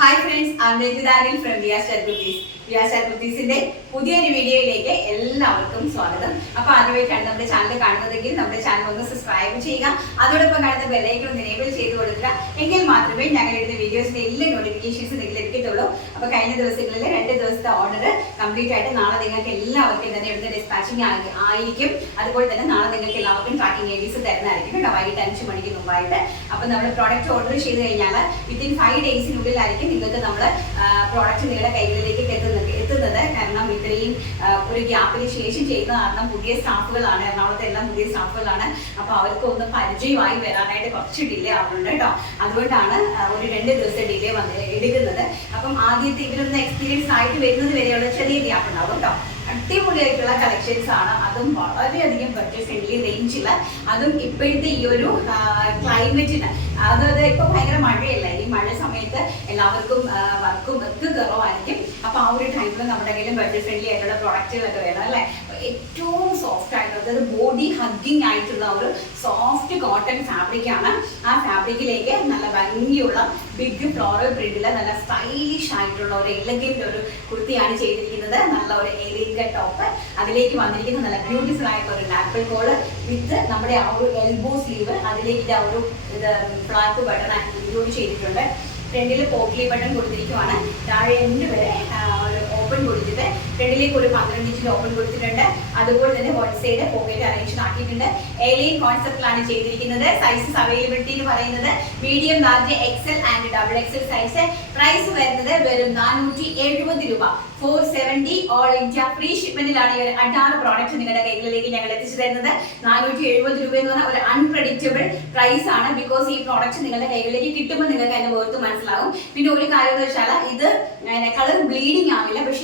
Hi. Friends ദാരിൽ from വിയാ ശർബുത്തീസ് വിയാ ശർബുത്തീസിന്റെ പുതിയൊരു വീഡിയോയിലേക്ക് എല്ലാവർക്കും സ്വാഗതം. അപ്പൊ ആദ്യമായിട്ടാണ് നമ്മുടെ ചാനൽ കാണുന്നതെങ്കിൽ നമ്മുടെ ചാനൽ ഒന്ന് സബ്സ്ക്രൈബ് ചെയ്യുക. അതോടൊപ്പം കാണുന്ന ബെല്ലൈക്കൺ ഒന്ന് എനേബിൾ ചെയ്ത് കൊടുക്കുക. എങ്കിൽ മാത്രമേ ഞങ്ങൾ ഇടുന്ന വീഡിയോസിന്റെ എല്ലാ നോട്ടിഫിക്കേഷൻസ് നിങ്ങൾക്ക് ലഭിക്കത്തുള്ളൂ. അപ്പൊ കഴിഞ്ഞ ദിവസങ്ങളിൽ രണ്ട് ദിവസത്തെ ഓർഡർ കംപ്ലീറ്റ് ആയിട്ട് നാളെ നിങ്ങൾക്ക് എല്ലാവർക്കും തന്നെ ഇവിടുന്ന് ഡിസ്പാച്ചിങ് ആയിരിക്കും. അതുപോലെ തന്നെ നാളെ നിങ്ങൾക്ക് എല്ലാവർക്കും ട്രാക്കിംഗ് ഏരീസ് തരുന്നതായിരിക്കും കേട്ടോ വൈകിട്ട് അഞ്ച് മണിക്ക് മുമ്പായിട്ട്. അപ്പൊ നമ്മൾ പ്രോഡക്റ്റ് ഓർഡർ ചെയ്ത് കഴിഞ്ഞാൽ വിത്തിൻ ഫൈവ് ഡേയ്സിനുള്ളിലായിരിക്കും നിങ്ങൾക്ക് നമ്മൾ പ്രോഡക്റ്റ് നിങ്ങളുടെ കൈകളിലേക്ക് എത്തുന്നത് എത്തുന്നത്. കാരണം ഇത്രയും ഒരു ഗ്യാപ്പിന് ശേഷം ചെയ്യുന്ന കാരണം പുതിയ സ്റ്റാഫുകളാണ് എറണാകുളത്തെ എല്ലാം പുതിയ സ്റ്റാഫുകളാണ്. അപ്പൊ അവർക്ക് ഒന്ന് പരിചയമായി വരാനായിട്ട് കുറച്ച് ഡിലേ ആവുന്നുണ്ട് കേട്ടോ. അതുകൊണ്ടാണ് ഒരു രണ്ട് ദിവസം ഡിലേ വന്ന് എടുക്കുന്നത്. അപ്പം ആദ്യത്തെ ഇവരൊന്ന് എക്സ്പീരിയൻസ് ആയിട്ട് വരുന്നത് വരെയുള്ള ചെറിയ ഗ്യാപ്പ് ഉണ്ടാവും കേട്ടോ. അടിപൊളിയായിട്ടുള്ള കളക്ഷൻസ് ആണ്. അതും വളരെയധികം ബഡ്ജറ്റ് ഫ്രണ്ട്ലി റേഞ്ചിൽ അതും ഇപ്പോഴത്തെ ഈ ഒരു ക്ലൈമറ്റിന് അതായത് ഇപ്പൊ ഭയങ്കര മഴയല്ല? ഈ മഴ സമയത്ത് എല്ലാവർക്കും വർക്കും ഒക്കെ കുറവായിരിക്കും. അപ്പൊ ആ ഒരു ടൈമിൽ നമ്മുടെ ബഡ്ജറ്റ് ഫ്രണ്ട്ലി ആയിട്ടുള്ള പ്രൊഡക്റ്റുകളൊക്കെ വേണം അല്ലേ? ഏറ്റവും സോഫ്റ്റ് ആയിട്ടുള്ള അതായത് ബോഡി ഹഗ്ഗിങ് ആയിട്ടുള്ള ഒരു സോഫ്റ്റ് കോട്ടൺ ഫാബ്രിക് ആണ്. ആ ഫാബ്രിക്കിലേക്ക് നല്ല ഭംഗിയുള്ള ബിഗ് ഫ്ലോറൽ പ്രിന്റിൽ നല്ല സ്റ്റൈലിഷ് ആയിട്ടുള്ള ഒരു എലഗന്റ് ഒരു കുർത്തിയാണ് ചെയ്തിരിക്കുന്നത്. നല്ല ഒരു എലിഗ ടോപ്പ് അതിലേക്ക് വന്നിരിക്കുന്ന നല്ല ബ്യൂട്ടിഫുൾ ആയിട്ടുള്ള ഒരു ആപ്പിൾ കോൾ വിത്ത് നമ്മുടെ ആ ഒരു എൽബോ സ്ലീവ് അതിലേക്ക് ആ ഒരു ഇത് ഫ്ലാപ്പ് ബട്ടൺ ഇൻക്ലൂഡ് ചെയ്തിട്ടുണ്ട്. ഫ്രണ്ടിൽ പോക്കിലി ബട്ടൺ കൊടുത്തിരിക്കുവാണ്. താഴെ എന്റെ വരെ ഓപ്പൺ കൊടുത്തിട്ട് ഫ്രണ്ടിലേക്ക് ഒരു പന്ത്രണ്ട് ഇഞ്ചിൽ ഓപ്പൺ കൊടുത്തിട്ടുണ്ട്. അതുപോലെ തന്നെ വൺ സൈഡ് പോക്കറ്റ് അറേഞ്ച് ആക്കിയിട്ടുണ്ട്. ഏലിയൻ കോൺസെപ്റ്റിലാണ് ചെയ്തിരിക്കുന്നത്. സൈസസ് അവൈലബിലിറ്റി എന്ന് പറയുന്നത് medium large XL and double XL size price വരുന്നത് വെറും നാനൂറ്റി എഴുപത് രൂപ four seventy all India free ഷിപ്മെന്റിലാണ് ഈ ഒരു അഡാറ് പ്രോഡക്റ്റ് നിങ്ങളുടെ കൈകളിലേക്ക് ഞങ്ങൾ എത്തിച്ചു തരുന്നത്. നാനൂറ്റി എഴുപത് രൂപ എന്ന് പറഞ്ഞാൽ ഒരു അൺപ്രഡിക്റ്റബിൾ പ്രൈസ് ആണ്. ബിക്കോസ് ഈ പ്രോഡക്റ്റ് നിങ്ങളുടെ കൈകളിലേക്ക് കിട്ടുമ്പോൾ നിങ്ങൾക്ക് അതിന്റെ ഓർത്ത് മനസ്സിലാവും. പിന്നെ ഒരു കാര്യം എന്ന് വെച്ചാൽ ഇത് കളർ ബ്ലീഡിങ് ആവില്ല. പക്ഷേ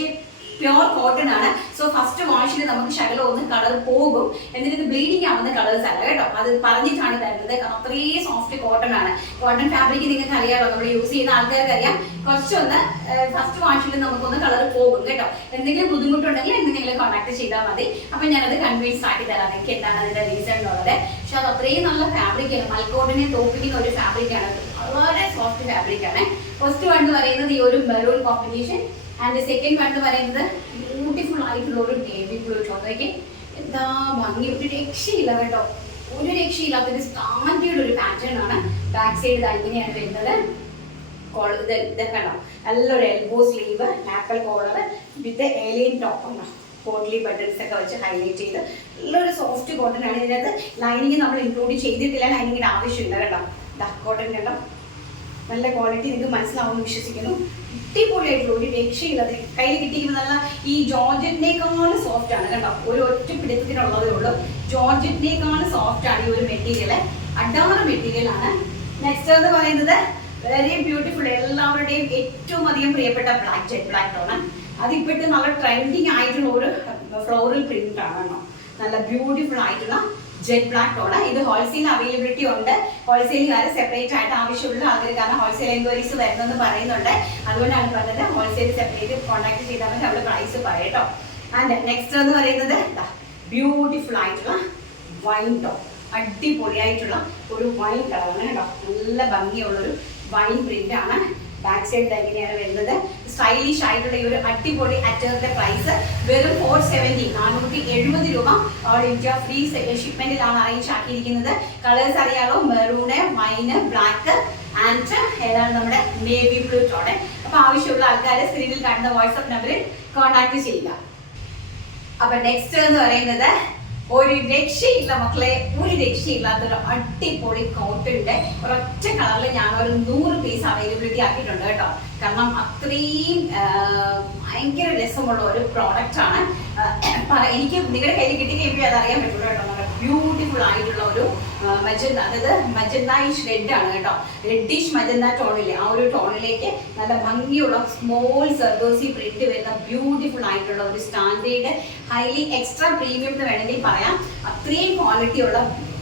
പ്യോർ കോട്ടൺ ആണ്. സോ ഫസ്റ്റ് വാഷിൽ നമുക്ക് ശകലം ഒന്ന് കളർ പോകും. എന്നിട്ട് ഇത് ബ്ലീഡിങ് ആവുന്ന കളേഴ്സ് അല്ല കേട്ടോ. അത് പറഞ്ഞിട്ടാണ് തരുന്നത്. അത്രയും സോഫ്റ്റ് കോട്ടൺ ആണ്. കോട്ടൺ ഫാബ്രിക് നിങ്ങൾക്ക് അറിയാമല്ലോ നമ്മൾ യൂസ് ചെയ്യുന്ന ആൾക്കാർക്ക് അറിയാം. കുറച്ചൊന്ന് ഫസ്റ്റ് വാഷിൽ നമുക്കൊന്ന് കളർ പോകും കേട്ടോ. എന്തെങ്കിലും ബുദ്ധിമുട്ടുണ്ടെങ്കിൽ എന്തെങ്കിലും കോൺടാക്ട് ചെയ്താൽ മതി. അപ്പൊ ഞാനത് കൺവിൻസ് ആക്കി തരാം നിങ്ങൾക്ക് എന്താണ് അതിന്റെ റീസൺ എന്നുള്ളത്. പക്ഷെ അത് അത്രയും നല്ല ഫാബ്രിക് ആണ്. മൽക്കോട്ടിനെ തോപ്പിക്കുന്ന ഒരു ഫാബ്രിക് ആണ്. വളരെ സോഫ്റ്റ് ഫാബ്രിക് ആണ്. ഫസ്റ്റ് വൺ എന്ന് പറയുന്നത് ഈ ഒരു maroon combination and second one എന്ന് പറയുന്നത് ബ്യൂട്ടിഫുൾ ആയിട്ടുള്ള ഒരു നേവി ബ്ലൂ ചോദയ്ക്ക് എന്താ ഭംഗി. ഒരു രക്ഷയില്ല കേട്ടോ. ഒരു രക്ഷയില്ലാത്ത ഒരു സ്റ്റാൻഡേർഡ് ഒരു പാറ്റേൺ ആണ്. ബാക്ക് സൈഡ് ഇങ്ങനെയാണ് വരുന്നത്. കണ്ടോ? നല്ലൊരു elbow sleeve apple collar with A line top ഉണ്ടോ പോട്ട്ലി ബട്ടൺസ് ഒക്കെ വെച്ച് ഹൈലൈറ്റ് ചെയ്ത് നല്ലൊരു സോഫ്റ്റ് കോട്ടൺ ആണ് ഇതിനകത്ത്. ലൈനിങ് നമ്മൾ ഇൻക്ലൂഡ് ചെയ്തിട്ടില്ല. ലൈനിങ്ങിന് ആവശ്യമില്ല കേട്ടോ. കോട്ടൺ കണ്ടോ നല്ല ക്വാളിറ്റി നിങ്ങൾക്ക് മനസ്സിലാവുമെന്ന് വിശ്വസിക്കുന്നു. അടിപൊളിയായിട്ടുള്ള ഒരു രക്ഷയില്ലാതെ കയ്യിൽ കിട്ടിയിരിക്കുന്ന നല്ല ഈ ജോർജറ്റിനേക്കാളും സോഫ്റ്റ് ആണ് കേട്ടോ. ഒരു ഒറ്റ പിടുത്തത്തിനുള്ളതേ ഉള്ളൂ. ജോർജറ്റിനേക്കാളും സോഫ്റ്റ് ആണ് ഈ ഒരു മെറ്റീരിയൽ അഡാറ് മെറ്റീരിയൽ ആണ്. നെക്സ്റ്റ് എന്ന് പറയുന്നത് വെരി ബ്യൂട്ടിഫുൾ എല്ലാവരുടെയും ഏറ്റവും അധികം പ്രിയപ്പെട്ട ബ്ലാക്ക് ജെറ്റ് ബ്ലാക്ക് ആണ് അതിപ്പോഴത്തെ നല്ല ട്രെൻഡിങ് ആയിട്ടുള്ള ഒരു ഫ്ലോറൽ പ്രിന്റ് ആണ് നല്ല ബ്യൂട്ടിഫുൾ ആയിട്ടുള്ള ജെറ്റ് ബ്ലാക്ക് ടോണ് ഇത് ഹോൾസെയിൽ അവൈലബിലിറ്റി ഉണ്ട്. ഹോൾസെയിലുകാർ സെപ്പറേറ്റ് ആയിട്ട് ആവശ്യമുള്ള അവർ കാരണം ഹോൾസെയിൽ എൻക്വയറീസ് വരുന്നെന്ന് പറയുന്നുണ്ട്. അതുകൊണ്ടാണ് പറഞ്ഞത് ഹോൾസെയിൽ സെപ്പറേറ്റ് കോൺടാക്ട് ചെയ്താൽ മതി. അവിടെ പ്രൈസ് പറയട്ടോ ആൻഡ് നെക്സ്റ്റ് എന്ന് പറയുന്നത് ബ്യൂട്ടിഫുൾ ആയിട്ടുള്ള വൈൻ ടോ അടിപൊളിയായിട്ടുള്ള ഒരു വൈൻ കളറാണ് കേട്ടോ നല്ല ഭംഗിയുള്ളൊരു വൈൻ പ്രിന്റ് ആണ്. ബാക്ക് സൈഡ് എങ്ങനെയാണ് വരുന്നത്? സ്റ്റൈലിഷ് ആയിട്ടുള്ള ഈ ഒരു അടിപൊളി അറ്ററിന്റെ പ്രൈസ് വെറും ഫോർ സെവന്റി നാനൂറ്റി എഴുപത് രൂപ. ഓൾ ഇന്ത്യ ഫ്രീ ഷിപ്മെന്റിലാണ് അറേഞ്ച് ആക്കിയിരിക്കുന്നത്. കളേഴ്സ് അറിയാമോ മെറൂണ് വൈന് ബ്ലാക്ക് ആൻഡ് ഏതാണ് നമ്മുടെ നേവി ബ്ലൂ ടോണ് അപ്പൊ ആവശ്യമുള്ള ആൾക്കാരെ സ്ക്രീനിൽ കാണുന്ന വാട്സ്ആപ്പ് നമ്പറിൽ കോൺടാക്ട് ചെയ്യുക. അപ്പൊ നെക്സ്റ്റ് എന്ന് പറയുന്നത് ഒരു രക്ഷയില്ല മക്കളെ ഒരു രക്ഷയില്ലാത്തൊരു അടിപൊളി കോട്ടുണ്ട് ഒരൊറ്റ കളറിൽ ഞാൻ ഒരു നൂറ് പീസ് അവൈലബിലിറ്റി ആക്കിയിട്ടുണ്ട് കേട്ടോ. കാരണം അത്രയും ഭയങ്കര രസമുള്ള ഒരു പ്രോഡക്റ്റ് ആണ്. എനിക്ക് നിങ്ങളുടെ കയ്യിൽ കിട്ടി കഴിയുമ്പോൾ അത് അറിയാൻ പറ്റുള്ളൂ കേട്ടോ ബ്യൂട്ടിഫുൾ ആയിട്ടുള്ള ഒരു മജന്ത അതായത് മജന്തായിഷ് റെഡ് ആണ് കേട്ടോ. റെഡിഷ് മജന്ത ടോണിലെ ആ ഒരു ടോണിലേക്ക് നല്ല ഭംഗിയുള്ള സ്മോൾ സർഗോസി പ്രിന്റ് വരുന്ന ബ്യൂട്ടിഫുൾ ആയിട്ടുള്ള ഒരു സ്റ്റാൻഡേർഡ് ഹൈലി എക്സ്ട്രാ പ്രീമിയം എന്ന് വേണമെങ്കിൽ പറയാം. അത്രയും ക്വാളിറ്റി ഉള്ള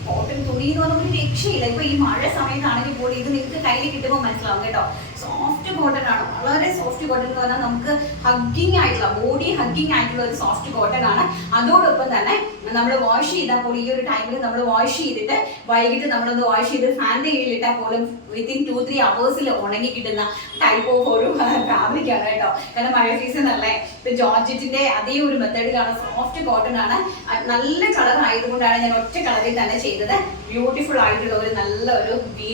കോട്ടൺ തുണി എന്ന് പറഞ്ഞാൽ ഒരു രക്ഷയില്ല. ഇപ്പൊ ഈ മഴ സമയത്താണെങ്കിൽ പോലും ഇത് നിങ്ങൾക്ക് കയ്യിൽ കിട്ടുമ്പോൾ മനസ്സിലാവും കേട്ടോ. സോഫ്റ്റ് കോട്ടൺ ആണ്. വളരെ സോഫ്റ്റ് കോട്ടൺ എന്ന് പറഞ്ഞാൽ നമുക്ക് ഹഗ്ഗിങ് ആയിട്ടുള്ള ബോഡി ഹഗ്ഗിങ് ആയിട്ടുള്ള ഒരു സോഫ്റ്റ് കോട്ടൺ ആണ്. അതോടൊപ്പം തന്നെ നമ്മൾ വാഷ് ചെയ്താൽ പോലും ഈ ഒരു ടൈമിൽ നമ്മൾ വാഷ് ചെയ്തിട്ട് വൈകിട്ട് നമ്മളൊന്ന് വാഷ് ചെയ്ത് ഫാനിന്റെ കീഴിലിട്ടാൽ പോലും വിത്തിൻ ടു ത്രീ അവേഴ്സിൽ ഉണങ്ങി കിട്ടുന്ന ടൈപ്പ് ഓഫ് ഒരു ഫാബ്രിക് ആണ് കേട്ടോ. കാരണം മഴ സീസൺ അല്ലേ? ഇപ്പൊ ജോർജറ്റിന്റെ അതേ ഒരു മെത്തേഡിലാണ് സോഫ്റ്റ് കോട്ടൺ ആണ്. നല്ല കളർ ആയതുകൊണ്ടാണ് ഞാൻ ഒറ്റ കളറിൽ തന്നെ ചെയ്തത്. ബ്യൂട്ടിഫുൾ ആയിട്ടുള്ള ഒരു നല്ല ഒരു വി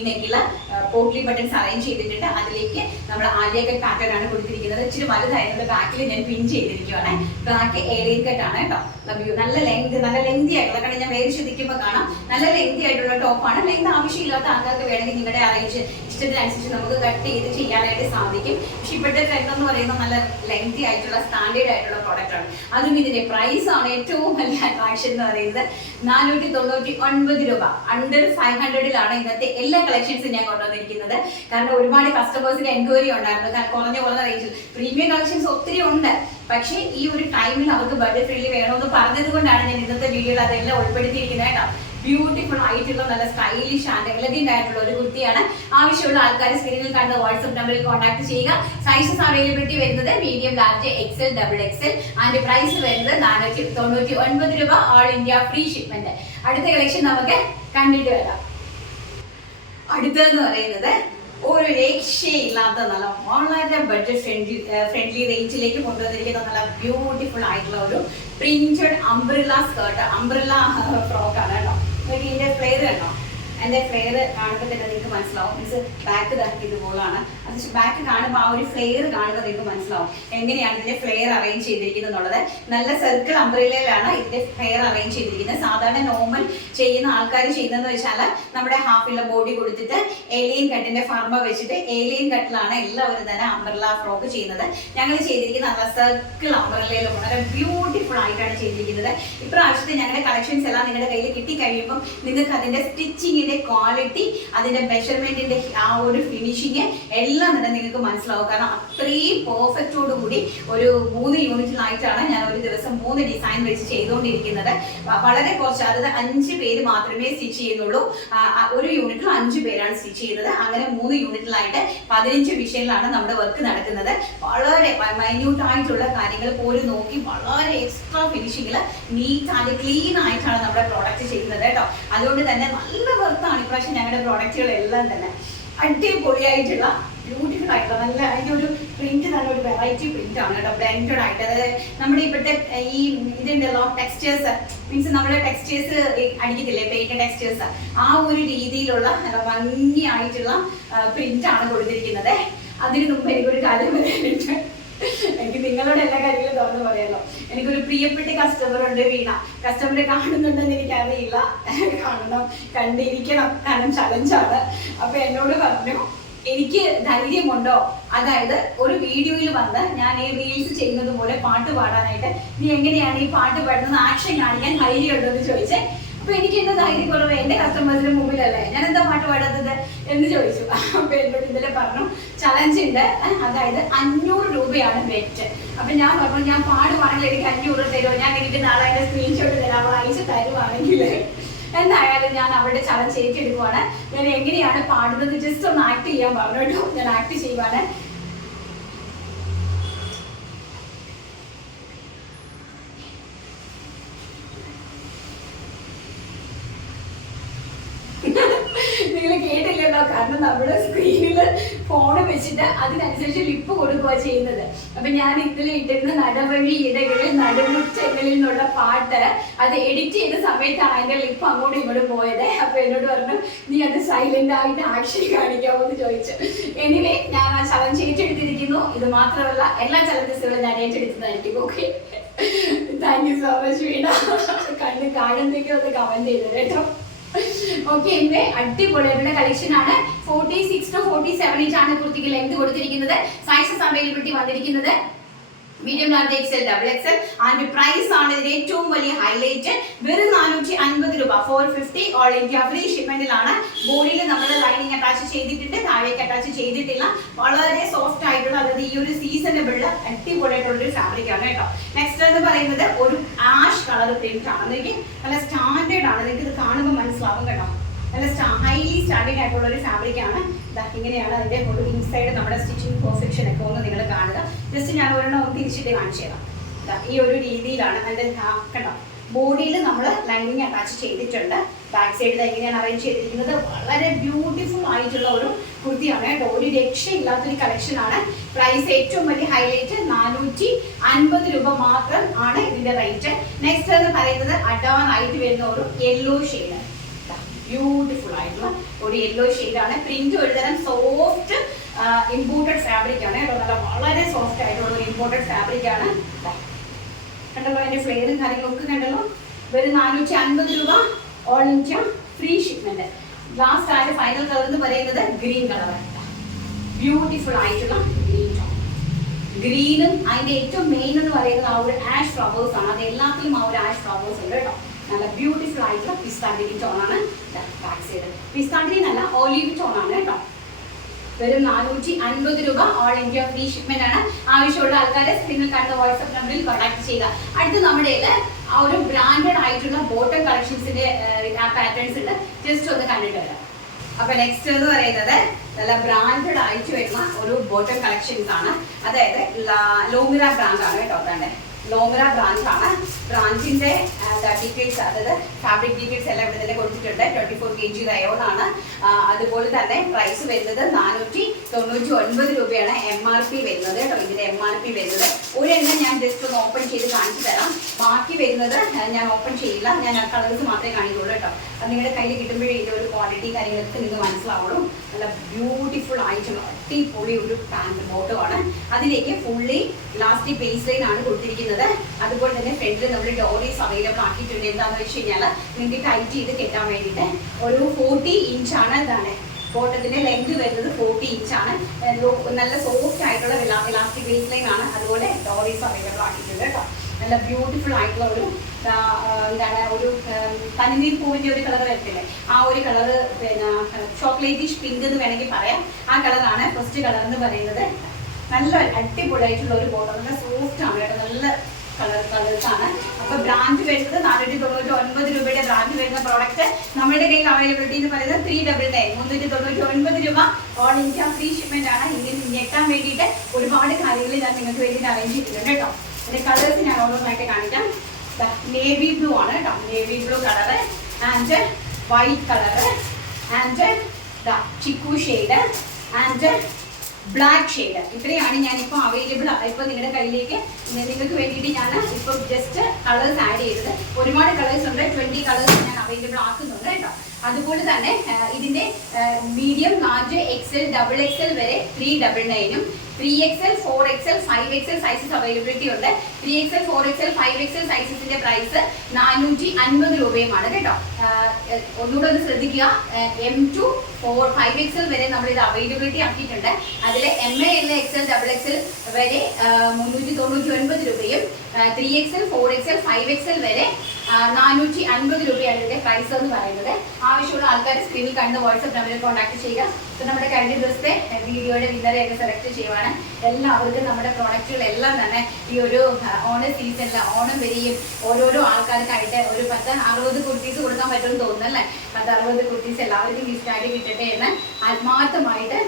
പോട്ട്ലി ബട്ടൺസ് അറേഞ്ച് ചെയ്തിട്ടുണ്ട്. അതിലേക്ക് നമ്മൾ ആലിയ പാറ്റേൺ ആണ് കൊടുത്തിരിക്കുന്നത്. ഇച്ചിരി വലുതായിരുന്നു ബാക്കിൽ ഞാൻ പിൻ ചെയ്തിരിക്കുവാണ്. ബാക്ക് ഏലിയൻ കട്ട് ആണ് കേട്ടോ. നല്ല- ലെങ്ത് നല്ല ലെങ്തി ആയിട്ടുള്ള കാരണം ഞാൻ വേറെ ശ്രദ്ധിക്കുമ്പോൾ കാണാം. നല്ല ലെങ്തി ആയിട്ടുള്ള ടോപ്പാണ് ലെങ്ത് ആവശ്യമില്ലാത്ത ആൾക്കാർക്ക് വേണമെങ്കിൽ നിങ്ങളുടെ അറേഞ്ച് ഇഷ്ടത്തിനനുസരിച്ച് നമുക്ക് കട്ട് ചെയ്ത് ചെയ്യാനായിട്ട് സാധിക്കും. പക്ഷെ ഇപ്പോഴത്തെ ട്രെൻഡ് എന്ന് പറയുന്നത് നല്ല ലെങ്തി ആയിട്ടുള്ള സ്റ്റാൻഡേർഡ് ആയിട്ടുള്ള പ്രോഡക്റ്റ് ആണ്. അതും ഇതിന്റെ പ്രൈസ് ആണ് ഏറ്റവും വലിയ അട്രാക്ഷൻ എന്ന് പറയുന്നത്. നാനൂറ്റി തൊണ്ണൂറ്റി ഒൻപത് രൂപ. അണ്ടർ ഫൈവ് ഹൺഡ്രഡിലാണ് ഇന്നത്തെ എല്ലാ കളക്ഷൻസും ഞാൻ കൊണ്ടുവന്നിരിക്കുന്നത് കാരണം ഒരുപാട് കസ്റ്റമേഴ്സിന്റെ എൻക്വയറി ഉണ്ടായിരുന്നു. കാരണം കുറഞ്ഞ കുറഞ്ഞ റേഞ്ചിൽ പ്രീമിയം കളക്ഷൻസ് ഒത്തിരി ഉണ്ട്. പക്ഷേ ഈ ഒരു ടൈമിൽ അവർക്ക് ബഡ്ജറ്റ് ഫ്രണ്ട്ലി വേണമെന്ന് പറഞ്ഞത് കൊണ്ടാണ് ഞാൻ ഇന്നത്തെ വീഡിയോയിൽ അതെല്ലാം ഉൾപ്പെടുത്തിയിരിക്കുന്നത് കേട്ടോ. ബ്യൂട്ടിഫുൾ ആയിട്ടുള്ള നല്ല സ്റ്റൈലിഷ് ആൻഡ് എലഗന്റ് ആയിട്ടുള്ള ഒരു കുർത്തിയാണ്. ആവശ്യമുള്ള ആൾക്കാർ സ്ക്രീനിൽ കണ്ട വാട്സ്ആപ്പ് നമ്പറിൽ കോൺടാക്ട് ചെയ്യുക. സൈസസ് അവൈലബിലിറ്റി വരുന്നത് medium large XL double XL and price വരുന്നത് നാനൂറ്റി തൊണ്ണൂറ്റി ഒൻപത് രൂപ ഓൾ ഇന്ത്യ ഫ്രീ ഷിപ്മെന്റ് അടുത്ത കളക്ഷൻ നമുക്ക് കണ്ടിട്ട് വരാം. അടുത്തതെന്ന് പറയുന്നത് ഒരു രക്ഷയില്ലാത്ത നല്ല വളരെ ബഡ്ജറ്റ് ഫ്രണ്ട്ലി ഫ്രണ്ട്ലി റേഞ്ചിലേക്ക് കൊണ്ടുവന്നിരിക്കുന്ന നല്ല ബ്യൂട്ടിഫുൾ ആയിട്ടുള്ള ഒരു printed umbrella skirt umbrella frock ആണ് കേട്ടോ. നിങ്ങൾക്ക് ഇതിന്റെ ഫ്ലെയർ കണ്ടോ? എന്റെ ഫ്ലെയർ കാണുമ്പോൾ തന്നെ നിങ്ങൾക്ക് മനസ്സിലാവും. മീൻസ് ബാക്ക് ഇതാക്കി ഇതുപോലാണ്. അത് ബാക്ക് കാണുമ്പോൾ ആ ഒരു ഫ്ലെയർ കാണുമ്പോൾ നിങ്ങൾക്ക് മനസ്സിലാവും. എങ്ങനെയാണ് ഇതിന്റെ ഫ്ലെയർ അറേഞ്ച് ചെയ്തിരിക്കുന്നത് എന്നുള്ളത്. നല്ല സർക്കിൾ അംബ്രയിലാണ് ഇതിന്റെ ഫ്ലെയർ അറേഞ്ച് ചെയ്തിരിക്കുന്നത്. സാധാരണ നോർമൽ ചെയ്യുന്ന ആൾക്കാർ ചെയ്യുന്നതെന്ന് വെച്ചാൽ നമ്മുടെ ഹാഫിലെ ബോഡി കൊടുത്തിട്ട് ഏലിയൻ കട്ടിന്റെ ഫർമ വെച്ചിട്ട് ഏലിയൻ കട്ടിലാണ് എല്ലാവരും തന്നെ അംബ്രല ഫ്രോക്ക് ചെയ്യുന്നത്. ഞങ്ങൾ ചെയ്തിരിക്കുന്ന നല്ല സർക്കിൾ അംബ്രലയിൽ വളരെ ബ്യൂട്ടിഫുൾ ആയിട്ടാണ് ചെയ്തിരിക്കുന്നത്. ഇപ്രാവശ്യത്തെ ഞങ്ങളുടെ കളക്ഷൻസ് എല്ലാം നിങ്ങളുടെ കയ്യിൽ കിട്ടി കിട്ടിക്കഴിയുമ്പോൾ നിങ്ങൾക്ക് അതിന്റെ സ്റ്റിച്ചിങ്ങിന്റെ ക്വാളിറ്റി അതിന്റെ മെഷർമെന്റിന്റെ ആ ഒരു ഫിനിഷിങ് എല്ലാം തന്നെ നിങ്ങൾക്ക് മനസ്സിലാവും. കാരണം അത്രയും പെർഫെക്റ്റോട് കൂടി ഒരു മൂന്ന് യൂണിറ്റിലായിട്ടാണ് ഞാൻ ഒരു ദിവസം മൂന്ന് ഡിസൈൻ വെച്ച് ചെയ്തുകൊണ്ടിരിക്കുന്നത്. വളരെ കുറച്ച് അതായത് അഞ്ച് പേര് മാത്രമേ സ്റ്റിച്ച് ചെയ്യുന്നുള്ളൂ. ഒരു യൂണിറ്റിൽ അഞ്ച് പേരാണ് സ്റ്റിച്ച് ചെയ്യുന്നത്. അങ്ങനെ മൂന്ന് യൂണിറ്റിലായിട്ട് പതിനഞ്ച് വിഷയങ്ങളാണ് നമ്മുടെ വർക്ക് നടക്കുന്നത്. വളരെ മൈന്യൂട്ട് ആയിട്ടുള്ള കാര്യങ്ങൾ പോലും നോക്കി വളരെ എക്സ്ട്രാ ഫിനിഷിങ്ങിൽ നീറ്റ് ക്ലീൻ ആയിട്ടാണ് നമ്മുടെ പ്രോഡക്റ്റ് ചെയ്യുന്നത് കേട്ടോ. അതുകൊണ്ട് തന്നെ നല്ല വർത്താണ് ഇപ്രാവശ്യം ഞങ്ങളുടെ പ്രോഡക്റ്റുകളെല്ലാം തന്നെ. അടിപൊളിയായിട്ടുള്ള ബ്യൂട്ടിഫുൾ ആയിട്ടുള്ള നല്ല അതിന്റെ ഒരു പ്രിന്റ് നല്ല ഒരു വെറൈറ്റി പ്രിന്റ് ആണ് കേട്ടോ ബ്ലെൻഡഡ് ആയിട്ട്. അതായത് നമ്മുടെ ഇപ്പോഴത്തെ ഈ ഇതുണ്ടല്ലോ ടെക്സ്റ്റേഴ്സ് മീൻസ് നമ്മുടെ ടെക്സ്റ്റേഴ്സ് അടിക്കത്തില്ലേ പെയിന്റ് ടെക്സ്റ്റേഴ്സ് ആ ഒരു രീതിയിലുള്ള നല്ല ഭംഗിയായിട്ടുള്ള പ്രിന്റ് ആണ് കൊടുത്തിരിക്കുന്നത്. അതിന് മുമ്പ് എനിക്കൊരു കാര്യം പറയാനുണ്ട്. എനിക്ക് നിങ്ങളോട് എല്ലാ കാര്യങ്ങളും തുറന്നു പറയാലോ. എനിക്കൊരു പ്രിയപ്പെട്ട കസ്റ്റമർ ഉണ്ട് വീണ. കസ്റ്റമറെ കാണുന്നുണ്ടെന്ന് എനിക്കറിയില്ല. കാണണം കണ്ടിരിക്കണം. കാരണം ചലഞ്ചാണ് അപ്പൊ എന്നോട് പറഞ്ഞു എനിക്ക് ധൈര്യമുണ്ടോ? അതായത് ഒരു വീഡിയോയിൽ വന്ന് ഞാൻ ഈ റീൽസ് ചെയ്യുന്നത് പോലെ പാട്ട് പാടാനായിട്ട് നീ എങ്ങനെയാണ് ഈ പാട്ട് പാടുന്നത് ആക്ഷൻ കാണിക്കാൻ ധൈര്യമുണ്ടോ എന്ന് ചോദിച്ചേ. അപ്പൊ എനിക്ക് എന്താ ധൈര്യം കുറവ് എന്റെ കസ്റ്റമേഴ്സിന് മുമ്പിലല്ലേ? ഞാൻ എന്താ പാട്ട് പാടാത്തത് എന്ന് ചോദിച്ചു. അപ്പൊ എന്നോട് ഇന്നലെ പറഞ്ഞു ചലഞ്ച് ഉണ്ട്. അതായത് അഞ്ഞൂറ് രൂപയാണ് വെറ്റ് അപ്പൊ ഞാൻ പറഞ്ഞു ഞാൻ പാടുവാണെങ്കിൽ എനിക്ക് അഞ്ഞൂറ് തരുമോ? ഞാൻ എനിക്ക് നാളെ സ്ക്രീൻഷോട്ട് തരാം. അയച്ചു തരുവാണെങ്കിൽ. എന്തായാലും ഞാൻ അവരുടെ ചലഞ്ച് ഏറ്റെടുക്കുവാണ്. ഞാൻ എങ്ങനെയാണ് പാടുന്നത്? ജസ്റ്റ് ഒന്ന് ആക്ട് ചെയ്യാൻ പറഞ്ഞു ഞാൻ ആക്ട് ചെയ്യുവാണ്. നിങ്ങൾ കേട്ടില്ലല്ലോ കാരണം നമ്മുടെ സ്ക്രീനിൽ ഫോൺ വെച്ചിട്ട് അതിനനുസരിച്ച് ലിപ്പ് കൊടുക്കുക ചെയ്യുന്നത്. അപ്പൊ ഞാൻ ഇതിൽ ഇട്ടിരുന്ന നടവഴി ഇടകളിൽ നടുമുറ്റങ്ങളിൽ നിന്നുള്ള പാട്ട് അത് എഡിറ്റ് ചെയ്ത സമയത്താണ് അതിന്റെ ലിപ്പ് അങ്ങോട്ടും ഇങ്ങോട്ടും പോയത്. അപ്പൊ എന്നോട് പറഞ്ഞു നീ അത് സൈലന്റ് ആയിട്ട് ആക്ഷൻ കാണിക്കാമോ? എന്ന് ചോദിച്ചു. എനിവേ ഞാൻ ആ ചലഞ്ച് ഏറ്റെടുത്തിരിക്കുന്നു. ഇത് മാത്രമല്ല എല്ലാ ചലഞ്ചസുകളും ഞാൻ ഏറ്റെടുത്തതായിരിക്കും. Okay thank you so much Veena. കണ്ണ് കാണുന്നെങ്കിൽ ഒന്ന് കമന്റ് ചെയ്തത് കേട്ടോ. ഓക്കെ എന്റെ അടിപൊളിയായിട്ടുള്ള കളക്ഷൻ ആണ്. Forty six to forty seven inch ആണ് കുർത്തിക്ക് ലെങ്ത് കൊടുത്തിരിക്കുന്നത്. സൈസസ് അവൈലബിലിറ്റി വന്നിരിക്കുന്നത്. Medium large XL double XL and price ആണ് ഇതിന്റെ ഏറ്റവും വലിയ ഹൈലൈറ്റ് വെറും നാനൂറ്റി അൻപത് രൂപ four fifty all India free ഷിപ്മെന്റിലാണ് ബോഡിയിൽ നമ്മൾ ലൈനിങ് അറ്റാച്ച് ചെയ്തിട്ടുണ്ട്. താഴേക്ക് അറ്റാച്ച് ചെയ്തിട്ടില്ല. വളരെ സോഫ്റ്റ് ആയിട്ടുള്ള അതായത് ഈ ഒരു സീസണബിൾ അടിപൊളിയായിട്ടുള്ള ഒരു ഫാബ്രിക് ആണ് കേട്ടോ. നെക്സ്റ്റ് എന്ന് പറയുന്നത് ഒരു ആഷ് കളർ പ്രിന്റ് ആണ്. നല്ല സ്റ്റാൻഡേർഡ് ആണ്. നിങ്ങൾക്ക് ഇത് കാണുമ്പോൾ മനസ്സിലാവും കേട്ടോ. നല്ല ഹൈലി സ്റ്റാൻഡേർഡ് ആയിട്ടുള്ള ഒരു ഫാബ്രിക് ആണ്. ഇങ്ങനെയാണ് അതിന്റെ ഒരു ഇൻസൈഡ് നമ്മുടെ സ്റ്റിച്ചിങ് പെർഫെക്ഷൻ ഒക്കെ ഒന്ന് നിങ്ങൾ കാണുക. ജസ്റ്റ് ഞാൻ ഒരെണ്ണം ഒന്ന് തിരിച്ചിട്ട് കാണിച്ചു തരാം. ഈ ഒരു രീതിയിലാണ് അതിന്റെ കണ്ടോ? ബോഡിയിൽ നമ്മൾ ലൈനിങ് അറ്റാച്ച് ചെയ്തിട്ടുണ്ട്. ബാക്ക് സൈഡിൽ എങ്ങനെയാണ് അറേഞ്ച് ചെയ്തിരിക്കുന്നത്. വളരെ ബ്യൂട്ടിഫുൾ ആയിട്ടുള്ള ഒരു കുർത്തിയാണ്. കേട്ടോ ഒരു രക്ഷയില്ലാത്തൊരു കളക്ഷൻ ആണ്. പ്രൈസ് ഏറ്റവും വലിയ ഹൈലൈറ്റ് നാനൂറ്റി അൻപത് രൂപ മാത്രം ആണ് ഇതിന്റെ റേറ്റ് നെക്സ്റ്റ് എന്ന് പറയുന്നത് അഡാൻ ആയിട്ട് വരുന്ന ഒരു യെല്ലോ ഷെയ്ഡ് ബ്യൂട്ടിഫുൾ ആയിട്ടുള്ള ഒരു യെല്ലോ ആണ്. പ്രിന്റ് ഒരു തരം സോഫ്റ്റ് ഇമ്പോർട്ടഡ് ഫാബ്രിക് ആണ്. നല്ല വളരെ സോഫ്റ്റ് ആയിട്ടുള്ള ഒരു ഇമ്പോർട്ടഡ് ഫാബ്രിക് ആണ്. കണ്ടല്ലോ അതിന്റെ ഫ്ലെയറും കാര്യങ്ങളൊക്കെ കണ്ടല്ലോ? വെറും നാനൂറ്റി അൻപത് രൂപ all India free shipment last ആയിട്ട് ഫൈനൽ കളർ എന്ന് പറയുന്നത് ഗ്രീൻ കളർ ബ്യൂട്ടിഫുൾ ആയിട്ടുള്ള ഗ്രീൻ ഗ്രീനും അതിന്റെ ഏറ്റവും മെയിൻ എന്ന് പറയുന്നത് ആ ഒരു ആഷ് ഫ്ലവേഴ്സ് ആണ്. അത് എല്ലാത്തിലും ആ ഒരു ആഷ് ഫ്ലവേഴ്സ് ഉണ്ട് കേട്ടോ. നല്ല ബ്യൂട്ടിഫുൾ ആയിട്ടുള്ള പിസ്താണ്ടിനി ടോണാണ് ബാക്ക് സൈഡ് പിസ്താ ഗ്രീൻ അല്ല ഓലീവ് ടോൺ ആണ് കേട്ടോ. വെറും നാനൂറ്റി അൻപത് രൂപ ഓൾ ഇന്ത്യ ഫ്രീ ഷിപ്മെന്റ് ആണ്. ആവശ്യമുള്ള ആൾക്കാരെ സ്ക്രീനിൽ കണ്ട വാട്സ്ആപ്പ് നമ്പറിൽ കോൺടാക്ട് ചെയ്യുക. അടുത്ത് നമ്മുടെ ഒരു ബ്രാൻഡഡ് ആയിട്ടുള്ള ബോട്ടം കളക്ഷൻസിന്റെ പാറ്റേൺസ് ഉണ്ട്. ജസ്റ്റ് ഒന്ന് കണ്ടിട്ട് വരാം. അപ്പൊ നെക്സ്റ്റ് എന്ന് പറയുന്നത് നല്ല ബ്രാൻഡഡ് ആയിട്ട് വരുന്ന ഒരു ബോട്ടം കളക്ഷൻസ് ആണ്. അതായത് ലോമിറ ബ്രാൻഡ് ആണ് കേട്ടോ കണ്ടേ ലോമിറ ബ്രാഞ്ച് ആണ്. ബ്രാഞ്ചിന്റെ ഡീറ്റെയിൽസ് അതായത് ഫാബ്രിക് ഡീറ്റെയിൽസ് എല്ലാം ഇവിടെ തന്നെ കൊടുത്തിട്ടുണ്ട്. Twenty four K G rayon ആണ് അതുപോലെ തന്നെ പ്രൈസ് വരുന്നത് നാനൂറ്റി തൊണ്ണൂറ്റി ഒൻപത് രൂപയാണ് എം ആർ പി വരുന്നത്. കേട്ടോ ഇതിന്റെ എം ആർ പി വരുന്നത്. ഒരെണ്ണം ഞാൻ ജസ്റ്റ് ഒന്ന് ഓപ്പൺ ചെയ്ത് കാണിച്ചു തരാം. ബാക്കി വരുന്നത് ഞാൻ ഓപ്പൺ ചെയ്യില്ല. ഞാൻ ആ കളേഴ്സ് മാത്രമേ കാണിക്കുള്ളൂ കേട്ടോ. അത് നിങ്ങളുടെ കയ്യിൽ കിട്ടുമ്പോഴേ ഇതിന്റെ ഒരു ക്വാളിറ്റി കാര്യങ്ങളൊക്കെ നിങ്ങൾക്ക് മനസ്സിലാവുള്ളൂ. നല്ല ബ്യൂട്ടിഫുൾ ആയിട്ടുള്ള അടിപൊളി ഒരു പാന്റ് ബോട്ടമാണ് അതിലേക്ക് ഫുള്ളി ഇലാസ്റ്റിക് ബേസ് ലൈൻ ആണ് കൊടുത്തിരിക്കുന്നത്. അതുപോലെ തന്നെ ഫ്രണ്ടിൽ നമ്മൾ ഡോറീസ് അവൈലബിൾ ആക്കിയിട്ടുണ്ട്. എന്താണെന്ന് വെച്ച് കഴിഞ്ഞാൽ നിങ്ങൾക്ക് ടൈറ്റ് ചെയ്ത് കെട്ടാൻ വേണ്ടിയിട്ട് ഒരു ഫോർട്ടി ഇഞ്ചാണ് ഇതാണ്. ബോട്ടത്തിന്റെ ലെങ്ത് വരുന്നത് ഫോർട്ടി ആണ്. നല്ല സോഫ്റ്റ് ആയിട്ടുള്ള ഇലാസ്റ്റിക് ബേസ് ലൈൻ ആണ്. അതുപോലെ ഡോറീസ് അവൈലബിൾ ആക്കിയിട്ടുണ്ട് കേട്ടോ. നല്ല ബ്യൂട്ടിഫുൾ ആയിട്ടുള്ള ഒരു എന്താണ് ഒരു പനിനീർ പൂവിന്റെ ഒരു കളർ വരത്തില്ലേ? ആ ഒരു കളർ പിന്നെ ചോക്ലേറ്റിഷ് പിങ്ക് എന്ന് വേണമെങ്കിൽ പറയാം. ആ കളറാണ് ഫസ്റ്റ് കളർ എന്ന് പറയുന്നത്. നല്ല അടിപൊളിയായിട്ടുള്ള ഒരു ബോട്ടം നല്ല സോഫ്റ്റ് ആണ് കേട്ടോ നല്ല കളർ കളേഴ്സ് ആണ്. അപ്പൊ ബ്രാൻഡ് വരുന്നത് നാനൂറ്റി തൊണ്ണൂറ്റി ഒൻപത് രൂപയുടെ ബ്രാൻഡ് വരുന്ന പ്രോഡക്റ്റ് നമ്മുടെ കയ്യിൽ അവൈലബിലിറ്റി എന്ന് പറയുന്നത് ത്രീ ഡബിൾ നയൻ മുന്നൂറ്റി തൊണ്ണൂറ്റി ഒൻപത് രൂപ. ഓൾ ഇന്ത്യ ഫ്രീ ഷിപ്മെന്റ് ആണ്. ഇങ്ങനെ ഞെട്ടാൻ വേണ്ടിയിട്ട് ഒരുപാട് കാര്യങ്ങൾ ഞാൻ നിങ്ങൾക്ക് വേണ്ടിയിട്ട് അറേഞ്ച് ചെയ്തിട്ടുണ്ട് കേട്ടോ. അതിന്റെ കളേഴ്സ് ഞാൻ ഓരോന്നായിട്ട് കാണിക്കാം. നേവി ബ്ലൂ ആണ് കേട്ടോ. Navy blue colour and white colour and chikoo shade and black shade ഇത്രയാണ് ഞാൻ ഇപ്പോൾ അവൈലബിൾ ഇപ്പോൾ നിങ്ങളുടെ കയ്യിലേക്ക് നിങ്ങൾക്ക് വേണ്ടിയിട്ട് ഞാൻ ഇപ്പോൾ ജസ്റ്റ് കളേഴ്സ് ആഡ് ചെയ്തത്. ഒരുപാട് കളേഴ്സ് ഉണ്ട്. ട്വന്റി കളേഴ്സ് ഞാൻ അവൈലബിൾ ആക്കുന്നുണ്ട് കേട്ടോ. അതുപോലെ തന്നെ ഇതിന്റെ ഇതിന്റെ medium large XL double XL വരെ three double നയനും three XL four XL five XL sizes availability ഉണ്ട്. Three XL four XL five XL സൈസസിന്റെ price നാനൂറ്റി അൻപത് രൂപയുമാണ് കേട്ടോ. ഒന്നുകൂടെ ഒന്ന് ശ്രദ്ധിക്കുക. M to four five XL വരെ നമ്മൾ ഇത് അവൈലബിലിറ്റി ആക്കിയിട്ടുണ്ട് അതിൽ M A L XL double XL വരെ മുന്നൂറ്റി തൊണ്ണൂറ്റി ഒൻപത് രൂപയും three XL four XL five XL വരെ നാനൂറ്റി അൻപത് രൂപയാണ് ഇതിന്റെ പ്രൈസ് എന്ന് പറയുന്നത്. ആവശ്യമുള്ള ആൾക്കാർ സ്ക്രീനിൽ കണ്ട് വാട്സ്ആപ്പ് നമ്പറിൽ കോൺടാക്ട് ചെയ്യുക. ഇപ്പൊ നമ്മുടെ കഴിഞ്ഞ ദിവസത്തെ വീഡിയോയുടെ വിന്നറെ ഒക്കെ സെലക്ട് ചെയ്യുവാണ്. എല്ലാവർക്കും നമ്മുടെ പ്രോഡക്റ്റുകളെല്ലാം തന്നെ ഈ ഒരു ഓണ സീസണിൽ ഓണം വരികയും ഓരോരോ ആൾക്കാർക്കായിട്ട് ഒരു പത്ത് അറുപത് കുർത്തീസ് കൊടുക്കാൻ പറ്റുമെന്ന് തോന്നുന്നു അല്ലേ? പത്ത് അറുപത് കുർത്തീസ് എല്ലാവർക്കും ഗിഫ്റ്റായിട്ട് കിട്ടട്ടെ എന്ന് ആത്മാർത്ഥമായിട്ട്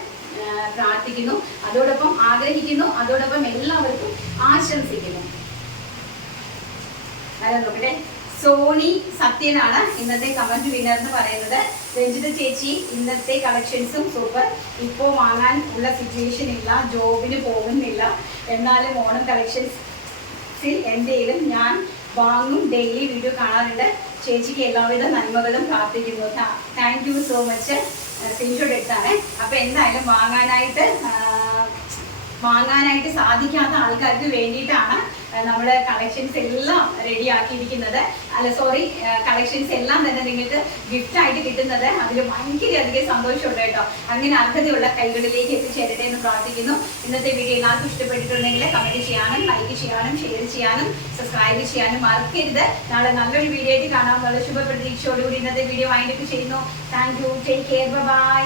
പ്രാർത്ഥിക്കുന്നു. അതോടൊപ്പം ആഗ്രഹിക്കുന്നു. അതോടൊപ്പം എല്ലാവർക്കും ആശംസിക്കുന്നു. അതെ നോക്കട്ടെ. സോണി സത്യനാണ്. ഇന്നത്തെ കമന്റ് വിന്നർ എന്ന് പറയുന്നത് രഞ്ജിത ചേച്ചി. ഇന്നത്തെ കളക്ഷൻസും സൂപ്പർ ഇപ്പോൾ വാങ്ങാൻ ഉള്ള സിറ്റുവേഷൻ ഇല്ല ജോബിന് പോകുന്നില്ല. എന്നാലും ഓണം കളക്ഷൻസിൽ എന്തെങ്കിലും ഞാൻ വാങ്ങും ഡെയിലി വീഡിയോ കാണാറുണ്ട്. ചേച്ചിക്ക് എല്ലാവിധ നന്മകളും പ്രാർത്ഥിക്കുന്നു. Thank you so much screenshot എടുത്താണ്. അപ്പോൾ എന്തായാലും വാങ്ങാനായിട്ട് വാങ്ങാനായിട്ട് സാധിക്കാത്ത ആൾക്കാർക്ക് വേണ്ടിയിട്ടാണ് നമ്മുടെ കളക്ഷൻസ് എല്ലാം റെഡി ആക്കിയിരിക്കുന്നത്. അല്ല സോറി കളക്ഷൻസ് എല്ലാം തന്നെ നിങ്ങൾക്ക് ഗിഫ്റ്റ് ആയിട്ട് കിട്ടുന്നത്. അതിൽ ഭയങ്കര അധികം സന്തോഷമുണ്ട് കേട്ടോ. അങ്ങനെ അർഹതയുള്ള കൈകളിലേക്ക് എത്തിച്ചേരട്ടെ എന്ന് പ്രാർത്ഥിക്കുന്നു. ഇന്നത്തെ വീഡിയോ എല്ലാവർക്കും ഇഷ്ടപ്പെട്ടിട്ടുണ്ടെങ്കിൽ കമന്റ് ചെയ്യാനും ലൈക്ക് ചെയ്യാനും ഷെയർ ചെയ്യാനും സബ്സ്ക്രൈബ് ചെയ്യാനും മറക്കരുത്. നാളെ നല്ലൊരു വീഡിയോ ആയിട്ട് കാണാമെന്നുള്ള ശുഭപ്രതീക്ഷയോടുകൂടി ഇന്നത്തെ വീഡിയോ വൈൻഡപ്പ് ചെയ്യുന്നു. Thank you take care bye